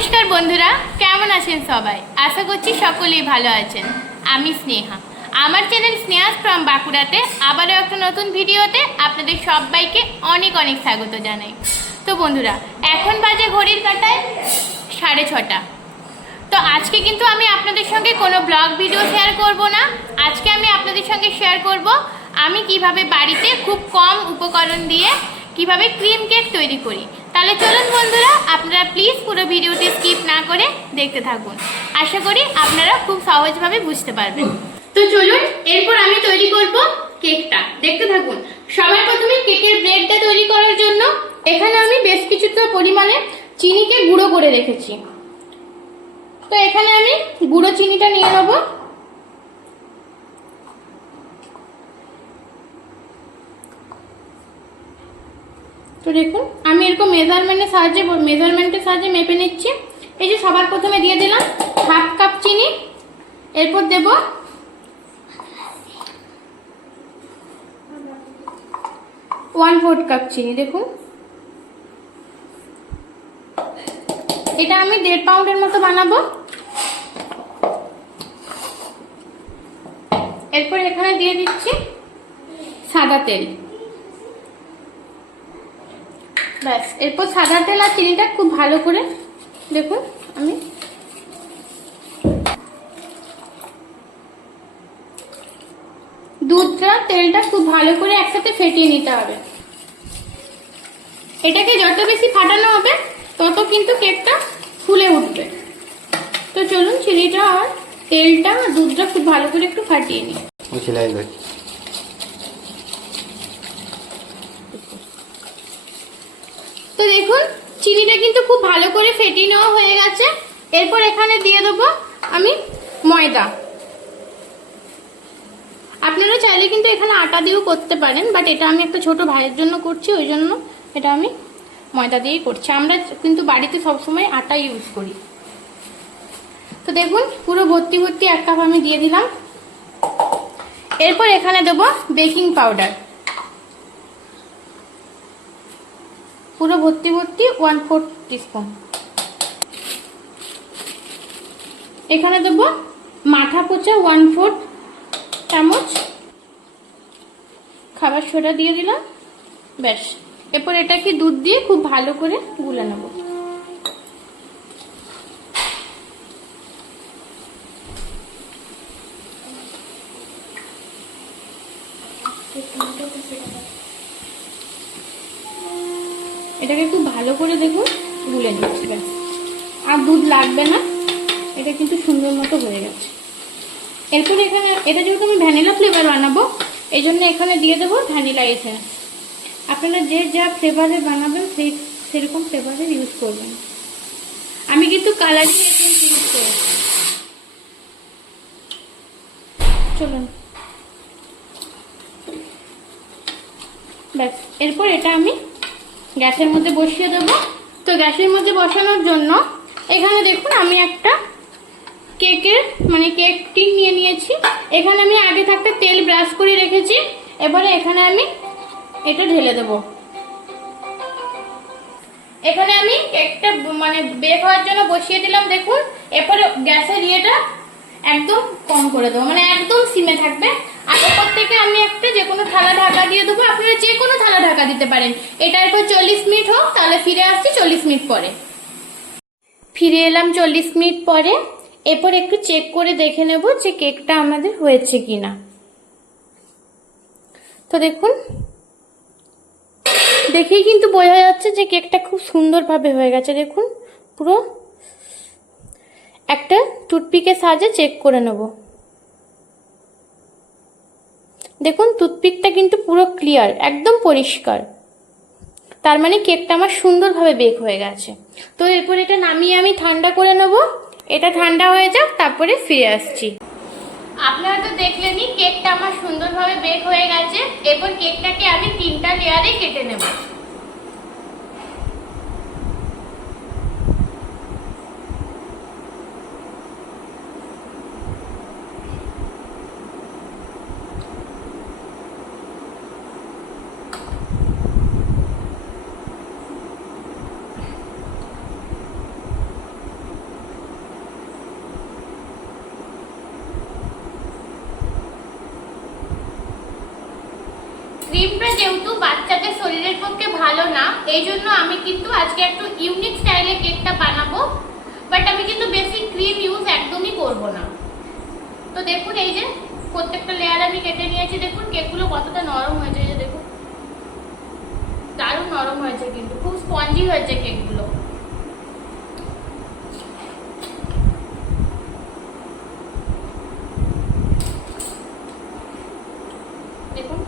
নমস্কার বন্ধুরা, কেমন আছেন সবাই? আশা করছি সকলেই ভালো আছেন। আমি স্নেহা, আমার চ্যানেল স্নেহাস ফ্রম বাঁকুড়াতে আবারও একটা নতুন ভিডিওতে আপনাদের সবাইকে অনেক অনেক স্বাগত জানাই। তো বন্ধুরা, এখন বাজে ঘড়ির কাঁটায় 6:30। তো আজকে কিন্তু আমি আপনাদের সঙ্গে কোনো ব্লগ ভিডিও শেয়ার করব না। আজকে আমি আপনাদের সঙ্গে শেয়ার করব আমি কিভাবে বাড়িতে খুব কম উপকরণ দিয়ে কিভাবে ক্রিম কেক তৈরি করি। তাহলে চলুন বন্ধুরা, আপনারা প্লিজ পুরো ভিডিওটি স্কিপ না করে দেখতে থাকুন। আশা করি আপনারা খুব সহজভাবে বুঝতে পারবেন। তো চলুন, এরপর আমি তৈরি করব কেকটা, দেখতে থাকুন। সবার প্রথমে কেকের ব্রেডটা তৈরি করার জন্য এখানে আমি বেশ কিছুটা পরিমাণে চিনিকে গুঁড়ো করে রেখেছি। তো এখানে আমি গুঁড়ো চিনিটা নিয়ে নেব। তো দেখুন, আমি এরকম মেজারমেন্টের সাহায্যে মেপে নিচ্ছি। এই যে সবার প্রথমে দিয়ে দিলাম 1/2 কাপ চিনি, এরপর দেব 1/4 কাপ চিনি। দেখুন, এটা আমি 1.5 পাউন্ডের মতো বানাবো। এরপর এখানে দিয়ে দিচ্ছি সাদা তেল। ব্যাস, এরপর সাদা তেল আর চিনিটা খুব ভালো করে দেখুন আমি দুধটা তেলটা খুব ভালো করে একসাথে ফেটিয়ে নিতে হবে। এটাকে যত বেশি ফাটানো হবে তত কিন্তু কেকটা ফুলে উঠবে। তো চলুন, চিনিটা আর তেলটা আর দুধটা খুব ভালো করে একটু ফাটিয়ে নিই। তো দেখুন, চিনিটা কিন্তু খুব ভালো করে ফেটিয়ে নেওয়া হয়ে গেছে। এরপর এখানে দিয়ে দেবো আমি ময়দা। আপনারা চাইলে কিন্তু এখানে আটা দিয়েও করতে পারেন, বাট এটা আমি একটা ছোট ভাইয়ের জন্য করছি, ওই জন্য এটা আমি ময়দা দিয়েই করছি। আমরা কিন্তু বাড়িতে সবসময় আটা ইউজ করি। তো দেখুন, পুরো ভর্তি 1 কাপ আমি দিয়ে দিলাম। এরপর এখানে দেবো বেকিং পাউডার, পুরো ভর্তি 1/4 টিস্পুন। এখানে দেবো মাথা পোচা 1/4 চামচ, খাবার সোডা দিয়ে দিলাম। ব্যাস, এরপর এটাকে দুধ দিয়ে খুব ভালো করে গুলে নেব। এটাকে খুব ভালো করে দেখুন গুলে নিচ্ছি। ব্যাস, আর দুধ লাগবে না, এটা কিন্তু সুন্দর মতো হয়ে গেছে। এরপর এখানে এটা যেহেতু আমি ভ্যানিলা ফ্লেভার বানাবো, এই জন্য এখানে দিয়ে দেবো ভ্যানিলা এসেন্স। আপনারা যে যা ফ্লেভারে বানাবেন সেরকম ফ্লেভারের ইউজ করবেন। আমি কিন্তু কালারিং এসেন্স ইউজ করেছি। চলুন, ব্যাস, এরপর এটা আমি গ্যাসের মধ্যে বসিয়ে দেবো। তো গ্যাসের মধ্যে বসানোর জন্য এখানে দেখুন আমি একটা কেক টিন নিয়ে নিয়েছি। এখানে আমি আগে থাকতে তেল ব্রাশ করে রেখেছি। এবারে এখানে আমি এটা ঢেলে দেব। এখানে আমি কেকটা বেক হওয়ার জন্য বসিয়ে দিলাম। দেখুন, এরপরে গ্যাসের ইয়েটা একদম কম করে দেবো, একদম সিমে থাকবে। আর এরপর থেকে আমি একটা যে কোনো থালা ঢাকা দিয়ে দেবো। আপনারা যে কোনো থালা ঢাকা দিতে পারেন। এটা এরপর 40 মিনিট হোক, তাহলে ফিরে আসছি 40 মিনিট পরে। ফিরে এলাম 40 মিনিট পরে। এরপর একটু চেক করে দেখে নেব যে কেকটা আমাদের হয়েছে কিনা। তো দেখুন, দেখেই কিন্তু বোঝা যাচ্ছে যে কেকটা খুব সুন্দরভাবে হয়ে গেছে। দেখুন, পুরো একটা টুথপিকের সাহায্যে চেক করে নেব। দেখুন, টুথপিকটা কিন্তু পুরো ক্লিয়ার, একদম পরিষ্কার। তার মানে কেকটা আমার সুন্দরভাবে বেক হয়ে গেছে। তো এরপর এটা নামিয়ে আমি ঠান্ডা করে নেব। এটা ঠান্ডা হয়ে যাক, তারপরে ফিরে আসছি। আপনারা তো দেখলেনই কেকটা আমার সুন্দরভাবে বেক হয়ে গেছে। এরপর কেকটাকে আমি 3টা লেয়ারে কেটে নেব। ক্রিমটা যেহেতু বাচ্চাদের শরীরের পক্ষে ভালো না, এই জন্য আমি কিন্তু আজকে একটু ইউনিক স্টাইলে কেকটা বানাবো, বাট আমি কিন্তু বেশি ক্রিম ইউজ একদমই করব না। তো দেখুন এই যে প্রত্যেকটা লেয়ার আমি কেটে নিয়েছি, দেখুন কেকগুলো কতটা নরম হয়েছে, যে দেখুন দারুণ নরম হয়েছে, কিন্তু খুব স্পঞ্জি হয়েছে কেকগুলো। দেখুন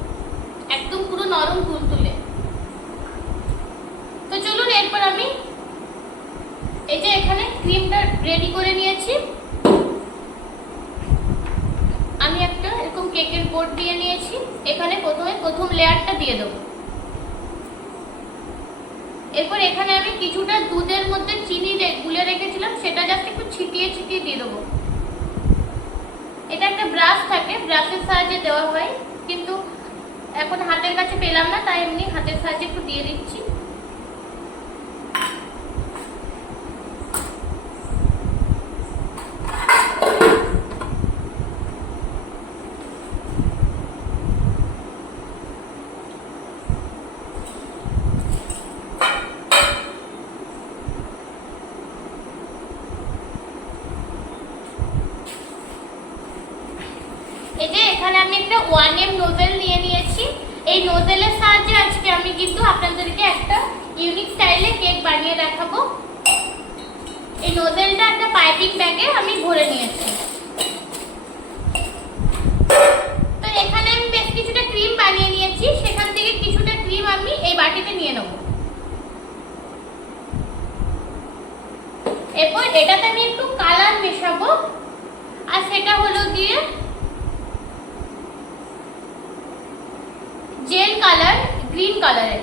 একদম পুরো নরম তুলতুলে। তো চলুন এরপর আমি এই যে এখানে ক্রিমটা রেডি করে নিয়েছি, আমি একটা এরকম কেকের বোর্ড দিয়ে নিয়েছি। এখানে প্রথম লেয়ারটা দিয়ে দেবো। এরপর এখানে আমি কিছুটা দুধের মধ্যে চিনি গুলে রেখেছিলাম, সেটা জাস্ট একটু ছিটিয়ে দিয়ে দেবো। এটা একটা ব্রাশ থাকে, ব্রাশের সাহায্যে দেওয়া হয়, কিন্তু এখন হাতের কাছে পেলাম না, তাই এমনি হাতের সাহায্যে একটু দিয়ে দিচ্ছি। এই যে এখানে আমি একটা 1M নোজেল নিয়ে নিয়েছি। এই নোজেলের সাহায্যে আজকে আমি কিন্তু আপনাদেরকে একটা ইউনিক স্টাইলে কেক বানিয়ে দেখাবো। এই নোজেলটা একটা পাইপিং ব্যাগে আমি ভরে নিয়েছি। তো এখানে আমি বেশ কিছুটা ক্রিম বানিয়ে নিয়েছি, সেখান থেকে কিছুটা ক্রিম আমি এই বাটিতে নিয়ে নেব। এরপর এটাতে আমি একটু কালার মেশাবো, আর সেটা হলো দিয়ে জেল কালার, গ্রিন কালারের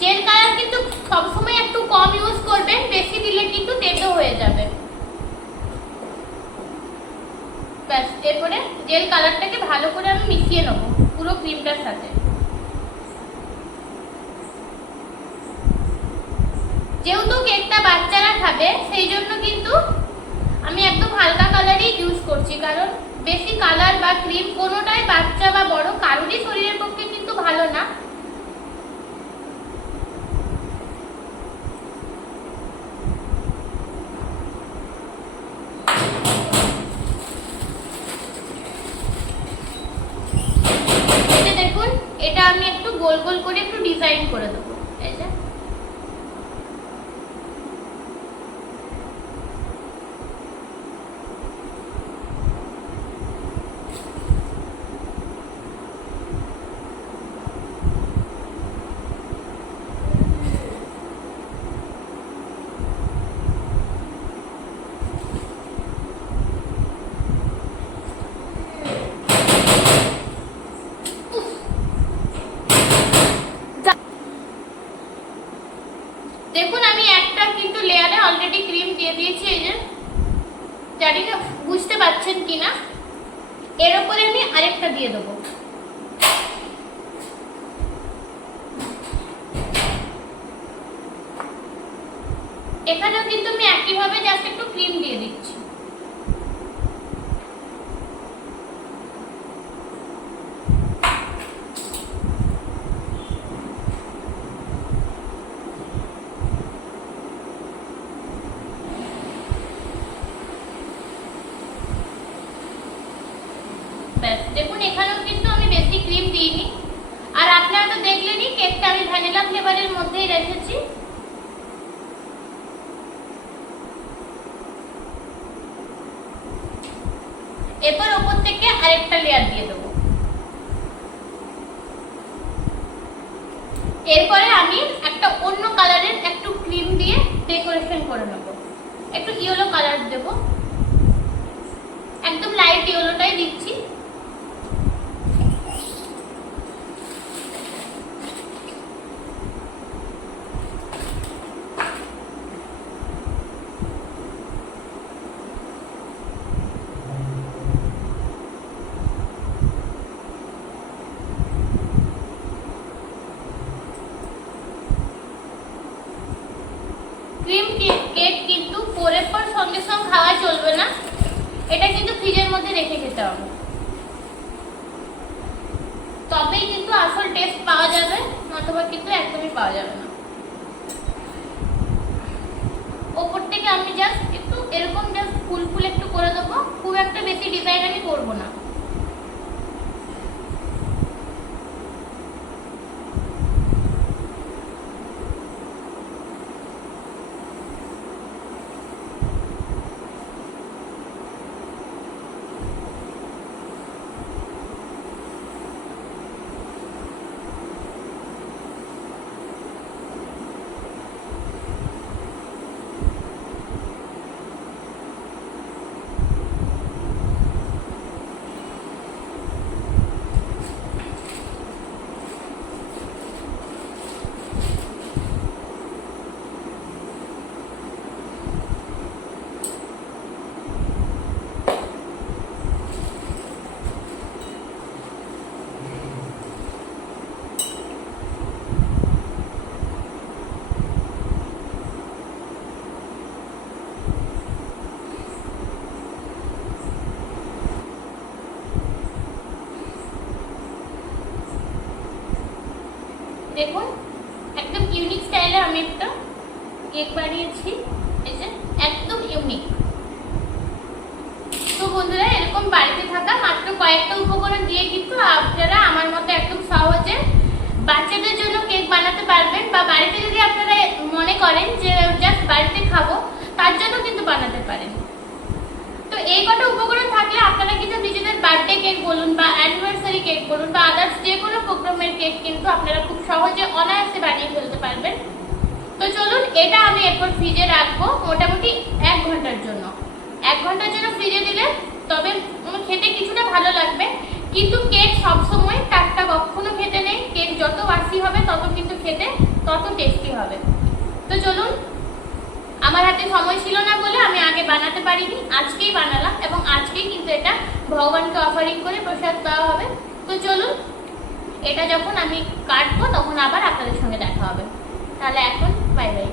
জেল কালার। কিন্তু সবসময় একটু কম ইউজ করবেন, বেশি দিলে কিন্তু তেতো হয়ে যাবে। ব্যাস, এরপরে জেল কালারটাকে ভালো করে আমি মিশিয়ে নেব পুরো ক্রিমটার সাথে। যেহেতু কেকটা বাচ্চারা খাবে, সেই জন্য কিন্তু আমি একদম হালকা কালারই ইউজ করছি, কারণ বেশি কালার বা ক্রিম কোনোটাই বাচ্চা বা বড় কারোরই শরীরের পক্ষে কিন্তু ভালো না। দেখুন এটা আমি একটু গোল গোল করে একটু ডিজাইন করে দেবো। এই যে দেখুন আমি একটা কিন্তু লেয়ারে অলরেডি ক্রিম দিয়ে দিয়েছি। এই যে জানি না বুঝতে পারছেন কিনা, এর উপরে আমি আরেকটা দিয়ে দেবো। এখানেও কিন্তু আমি একইভাবে জাস্ট একটু ক্রিম দিয়ে দিচ্ছি। দেখুন এখানেও কিন্তু আমি বেশি ক্রিম দিইনি, আর আপনারা তো দেখলেনই কেকটা আমি ভ্যানিলা ফ্লেভারের মধ্যেই রেখেছি। এরপর ওপর থেকে আরেকটা লেয়ার দিয়ে দেবো। এরপরে আমি একটা অন্য কালারের একটু ক্রিম দিয়ে ডেকোরেশন করে নেব। একটু ইয়েলো কালার দেব, একদম লাইট ইয়েলোটাই দিচ্ছি। ক্রিম কেক কিন্তু পরের পর সঙ্গে সঙ্গে খাওয়া চলবে না, এটা কিন্তু ফ্রিজের মধ্যে রেখে খেতে হবে, তবে টেস্ট পাওয়া যাবে, অথবা কিন্তু একদমই পাওয়া যাবে না। ওপর থেকে আমি জাস্ট একটু এরকম জাস্ট ফুল ফুল একটু করে দেবো, খুব একটা বেশি ডিজাইন আমি করবো না। দেখুন একদম ইউনিক স্টাইলে আমি একটা কেক বানিয়েছি, এই যে একদম ইউনিক। তো বন্ধুরা, এরকম বাড়িতে থাকা মাত্র কয়েকটা উপকরণ দিয়ে কিন্তু আপনারা আমার মতো একদম সহজে বাচ্চাদের জন্য কেক বানাতে পারবেন, বা বাড়িতে যদি আপনারা মনে করেন যে জাস্ট বাড়িতে খাবো, তার জন্য কিন্তু বানাতে পারেন। তো এই কটা উপকরণ থাকলে আপনারা কিন্তু নিজেদের বার্থডে কেক বলুন, বা অ্যানিভার্সারি কেক বলুন, বা আদার্স যে কোনো প্রোগ্রামের কেক কিন্তু আপনারা খুব সহজে অনায়াসে বানিয়ে ফেলতে পারবেন। তো চলুন, এটা আমি এরপর ফ্রিজে রাখবো মোটামুটি 1 ঘন্টার জন্য। 1 ঘন্টার জন্য ফ্রিজে দিলে তবে খেতে কিছুটা ভালো লাগবে, কিন্তু কেক সবসময় টাটকা কখনো খেতে নেই। কেক যত বাসি হবে তত কিন্তু খেতে তত টেস্টি হবে। তো চলুন, আমার হাতে সময় ছিল না বলে আমি আগে বানাতে পারিনি, আজকেই বানালাম, এবং আজকেই কিন্তু এটা ভগবানকে অফারিং করে প্রসাদ দেওয়া হবে। তো চলুন, এটা যখন আমি কাটবো তখন আবার আপনাদের সঙ্গে দেখা হবে। তাহলে এখন বাই বাই।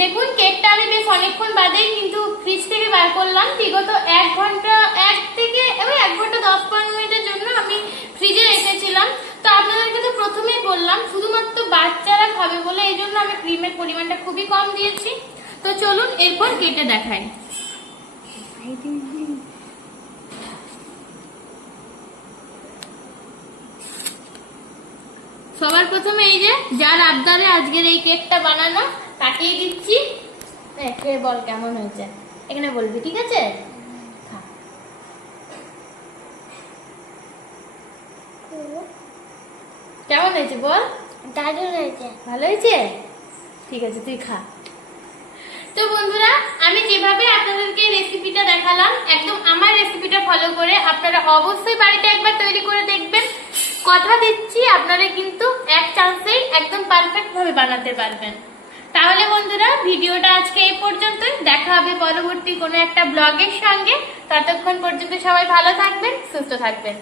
দেখুন, কেকটা আমি বেশ অনেকক্ষণ বাদেই কিন্তু ফ্রিজ থেকে বার করলাম। বিগত 1 ঘন্টা 1 থেকে 1 ঘন্টা 10-15 মিনিটের জন্য আমি ফ্রিজে রেখেছিলাম। তো আপনাদেরকে তো প্রথমেই বললাম শুধুমাত্র বাচ্চারা খাবে বলে এই জন্য আমি ক্রিমের পরিমাণটা খুবই কম দিয়েছি। তো চলুন এরপর কেটে দেখাই। সবার প্রথমে এই যে যার আবদারে আজকের এই কেকটা বানানো, কাটিয়ে দিচ্ছি। খেয়ে বল কেমন হয়েছে, এখানে বলবি, ঠিক আছে? কেমন হয়েছে বল? দারুণ হয়েছে। ভালো হয়েছে, ঠিক আছে, তুই খা। তো বন্ধুরা, আমি যেভাবে আপনাদেরকে রেসিপিটা দেখালাম, একদম আমার রেসিপিটা ফলো করে আপনারা অবশ্যই বাড়িতে একবার তৈরি করে দেখবেন। কথা দিচ্ছি আপনারা কিন্তু এক চান্সেই একদম পারফেক্ট ভাবে বানাতে পারবেন। তাহলে বন্ধুরা, ভিডিওটা আজকে এই পর্যন্তই। দেখা হবে পরবর্তী কোনো একটা ব্লগের সঙ্গে। ততক্ষণ পর্যন্ত সবাই ভালো থাকবেন, সুস্থ থাকবেন।